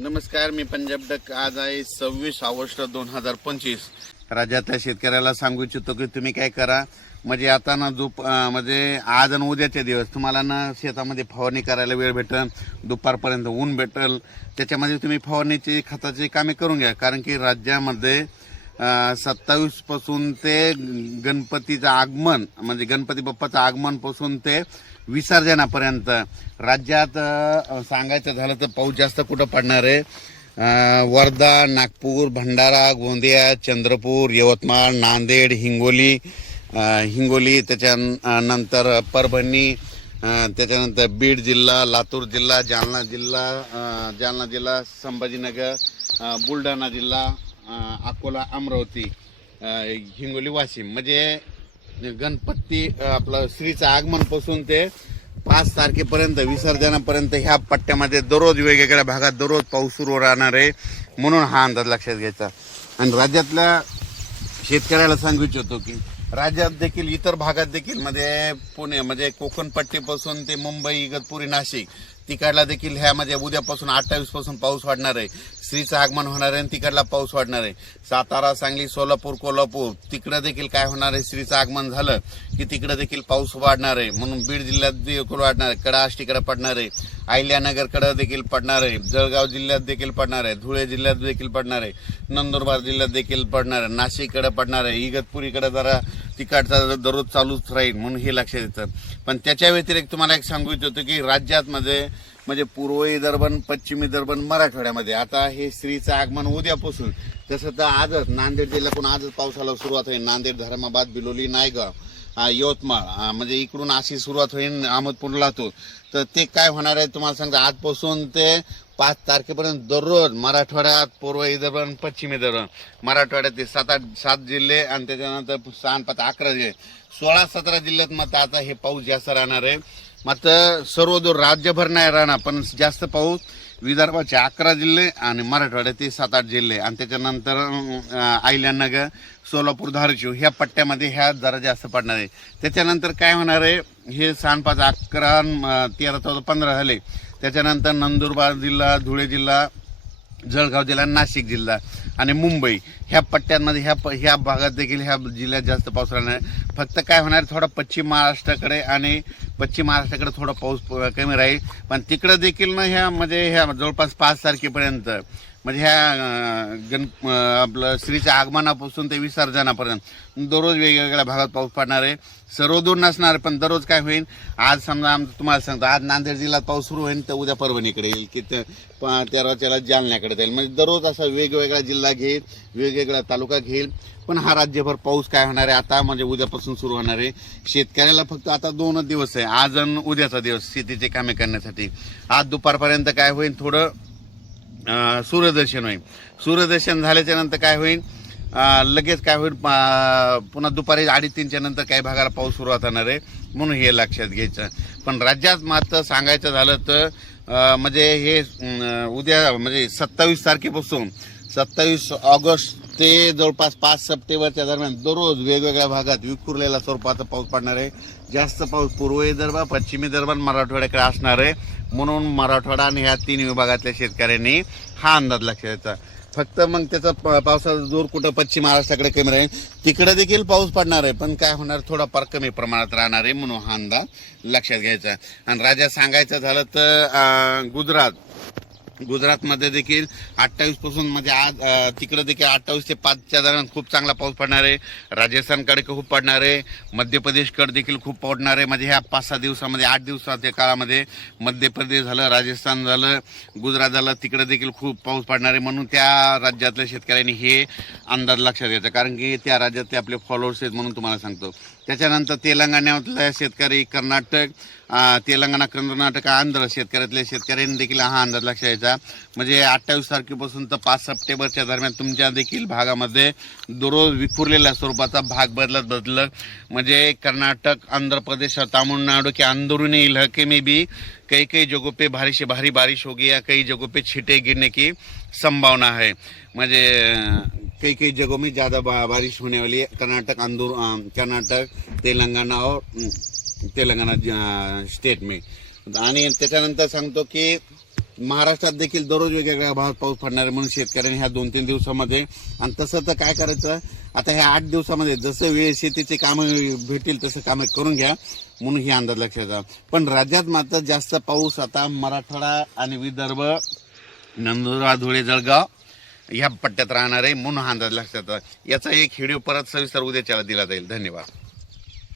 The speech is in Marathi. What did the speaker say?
नमस्कार मी पंजाब डक आज आहे सव्वीस ऑगस्ट दोन हजार पंचवीस राज्यातल्या शेतकऱ्याला सांगू इच्छितो की तुम्ही काय करा म्हणजे आता ना जो म्हणजे आज आणि उद्याचे दिवस तुम्हाला ना शेतामध्ये फवारणी करायला वेळ भेटल दुपारपर्यंत ऊन भेटल त्याच्यामध्ये तुम्ही फवारणीची खताची कामे करून घ्या कारण की राज्यामध्ये सत्तावीस पासून ते गणपतीचं आगमन म्हणजे गणपती बाप्पाचं आगमन पासून ते विसर्जनापर्यंत राज्यात सांगायचं झालं तर पाऊस जास्त कुठं पडणार आहे वर्धा नागपूर भंडारा गोंदिया चंद्रपूर यवतमाळ नांदेड हिंगोली हिंगोली त्याच्यानंतर परभणी त्याच्यानंतर बीड जिल्हा लातूर जिल्हा जालना जिल्हा जालना जिल्हा संभाजीनगर बुलढाणा जिल्हा अकोला अमरावती हिंगोली वाशिम म्हणजे गणपती आपलं श्रीचं आगमनपासून ते पाच तारखेपर्यंत विसर्जनापर्यंत ह्या पट्ट्यामध्ये दररोज वेगवेगळ्या भागात दररोज पाऊस सुरू राहणार आहे म्हणून हा अंदाज लक्षात घ्यायचा आणि राज्यातल्या शेतकऱ्याला सांगू इच्छितो की राज्यात देखील इतर भागात देखील म्हणजे पुणे म्हणजे कोकणपट्टीपासून ते मुंबई इगतपुरी नाशिक तिकडला देखील ह्यामध्ये उद्यापासून अठ्ठावीस पासून पाऊस वाढणार आहे श्रीचं आगमन होणार आहे आणि तिकडला पाऊस वाढणार आहे सातारा सांगली सोलापूर कोल्हापूर तिकडं देखील काय होणार आहे श्रीचं आगमन झालं की तिकडं देखील पाऊस वाढणार आहे म्हणून बीड जिल्ह्यात देखील वाढणार आहे कडाष्टीकडे पडणार आहे अहिल्यानगरकडे देखील पडणार आहे जळगाव जिल्ह्यात देखील पडणार आहे धुळे जिल्ह्यात देखील पडणार आहे नंदुरबार जिल्ह्यात देखील पडणार आहे नाशिककडे पडणार आहे इगतपुरीकडे जरा तिकडचा दररोज चालूच राहील म्हणून हे लक्षात येतं पण त्याच्या व्यतिरिक्त तुम्हाला एक सांगू इच्छितो की राज्यात म्हणजे पूर्व विदर्भन पश्चिमी विदर्भन मराठवाड्यामध्ये आता हे स्त्रीचं आगमन उद्यापासून तसं तर आजच नांदेड जिल्ह्यातून आजच पावसाला सुरुवात होईल नांदेड धर्माबाद बिलोली नायगाव यवतमाळ म्हणजे इकडून अशी सुरुवात होईल अहमदपूरला तो तर ते काय होणार आहे तुम्हाला सांगतो आजपासून ते पाच तारखेपर्यंत दररोज मराठवाड्यात पूर्व विदर्भ पश्चिम विदर्भ ते सात आठ सात जिल्हे आणि त्याच्यानंतर सहा पाच अकरा जिल्हे सोळा सतरा जिल्ह्यात मग आता हे पाऊस जास्त राहणार आहे मात्र सर्व राज्यभर नाही राहणार पण जास्त पाऊस विदर्भाचे अकरा जिल्हे आणि मराठवाड्याचे सात आठ जिल्हे आणि त्याच्यानंतर आयल्यानगर सोलापूर धारशिव ह्या पट्ट्यामध्ये ह्या जरा जास्त पडणार आहे त्याच्यानंतर काय होणार आहे हे पाच अकरा तेरा चौदा पंधरा झाले त्याच्यानंतर नंदुरबार जिल्हा धुळे जिल्हा जळगाव जिल्हा नाशिक जिल्हा आणि मुंबई ह्या पट्ट्यांमध्ये ह्या प ह्या भागात देखील ह्या जिल्ह्यात जास्त पाऊस राहणार फक्त काय होणार थोडा पश्चिम महाराष्ट्राकडे आणि पश्चिम महाराष्ट्राकडे थोडा पाऊस कमी राहील पण तिकडं देखील ना ह्या म्हणजे ह्या जवळपास पाच तारखेपर्यंत म्हणजे ह्या गण आपलं श्रीच्या आगमनापासून ते विसर्जनापर्यंत दररोज वेगवेगळ्या भागात पाऊस पडणार आहे सर्व दूर नसणार पण दररोज काय होईल आज समजा आम तुम्हाला सांगतो आज नांदेड जिल्ह्यात पाऊस सुरू होईल तर उद्या परभणीकडे येईल की तेरा त्याला जालन्याकडे जाईल म्हणजे दररोज असा वेगवेगळा जिल्हा घेईल वेगवेगळा तालुका घेईल पण हा राज्यभर पाऊस काय होणार आहे आता म्हणजे उद्यापासून सुरू होणार आहे शेतकऱ्याला फक्त आता दोनच दिवस आहे आज आणि उद्याचा दिवस शेतीचे कामे करण्यासाठी आज दुपारपर्यंत काय होईल थोडं सूर्यदर्शन होईल सूर्यदर्शन झाल्याच्या नंतर काय होईल लगेच काय होईल पुन्हा दुपारी अडीच नंतर काही भागाला पाऊस सुरुवात होणार आहे म्हणून हे लक्षात घ्यायचं पण राज्यात मात्र सांगायचं झालं तर म्हणजे हे उद्या म्हणजे सत्तावीस तारखेपासून सत्तावीस ऑगस्ट ते जवळपास पाच सप्टेंबरच्या दरम्यान दररोज वेगवेगळ्या भागात विखुरलेला स्वरूपाचा पाऊस पडणार आहे जास्त पाऊस पूर्व विदर्भ पश्चिमे दरम्यान मराठवाड्याकडे असणार आहे म्हणून मराठवाडा आणि ह्या तीन विभागातल्या शेतकऱ्यांनी हा अंदाज लक्षात द्यायचा फक्त मग त्याचा पावसाचा जोर कुठं पश्चिम महाराष्ट्राकडे कमी राहील तिकडे देखील पाऊस पडणार आहे पण काय होणार थोडा फार कमी प्रमाणात राहणार आहे म्हणून हा अंदाज लक्षात घ्यायचा आणि राजा सांगायचं झालं तर गुजरात गुजरातमध्ये देखील अठ्ठावीस पासून म्हणजे आज तिकडे देखील अठ्ठावीस ते पाचच्या दरम्यान खूप चांगला पाऊस पडणार आहे राजस्थानकडे खूप पडणार आहे मध्य प्रदेशकडे देखील खूप पडणार आहे म्हणजे ह्या पाच सहा दिवसामध्ये आठ दिवसाच्या काळामध्ये मध्य प्रदेश झालं राजस्थान झालं गुजरात झालं तिकडे देखील खूप पाऊस पडणार आहे म्हणून त्या राज्यातल्या शेतकऱ्यांनी हे अंदाज लक्षात घ्यायचा कारण की त्या राज्यातले आपले फॉलोअर्स आहेत म्हणून तुम्हाला सांगतो त्याच्यानंतर तेलंगणातल्या शेतकरी कर्नाटक तेलंगणा कर्नाटक आंध्र शेतकऱ्यातल्या शेतकऱ्यांनी देखील हा अंदाज लक्षात घ्यायचा म्हणजे अठ्ठावीस तारखेपासून तर पाच सप्टेंबरच्या दरम्यान तुमच्या देखील भागामध्ये दररोज विखुरलेल्या स्वरूपाचा भाग बदलत बदलत म्हणजे कर्नाटक आंध्र प्रदेश तामिळनाडू की के अंदरूनी इलाके में भी कई काही जगहों पे भारी से भारी बारिश होगी या कई जगो पे छिटे गिरने की संभावना आहे म्हणजे कई काही जगहों में ज़्यादा बारिश होने वाली कर्नाटक अंदर कर्नाटक तेलंगणा और तेलंगणा स्टेट में आणि त्याच्यानंतर सांगतो की महाराष्ट्रात देखील दररोज वेगवेगळ्या भागात पाऊस पडणार आहे म्हणून शेतकऱ्यांनी ह्या दोन तीन दिवसामध्ये आणि तसं तर काय करायचं आता ह्या आठ दिवसामध्ये जसं वेळ शेतीचे कामं भेटतील तसं कामं करून घ्या म्हणून ही अंदाज लक्षात घ्या पण राज्यात मात्र जास्त पाऊस आता मराठवाडा आणि विदर्भ नंदुरबार धुळे जळगाव ह्या पट्ट्यात राहणार आहे म्हणून हा अंदाज लक्षात याचा एक व्हिडिओ परत सविस्तर उद्याच्याला दिला जाईल धन्यवाद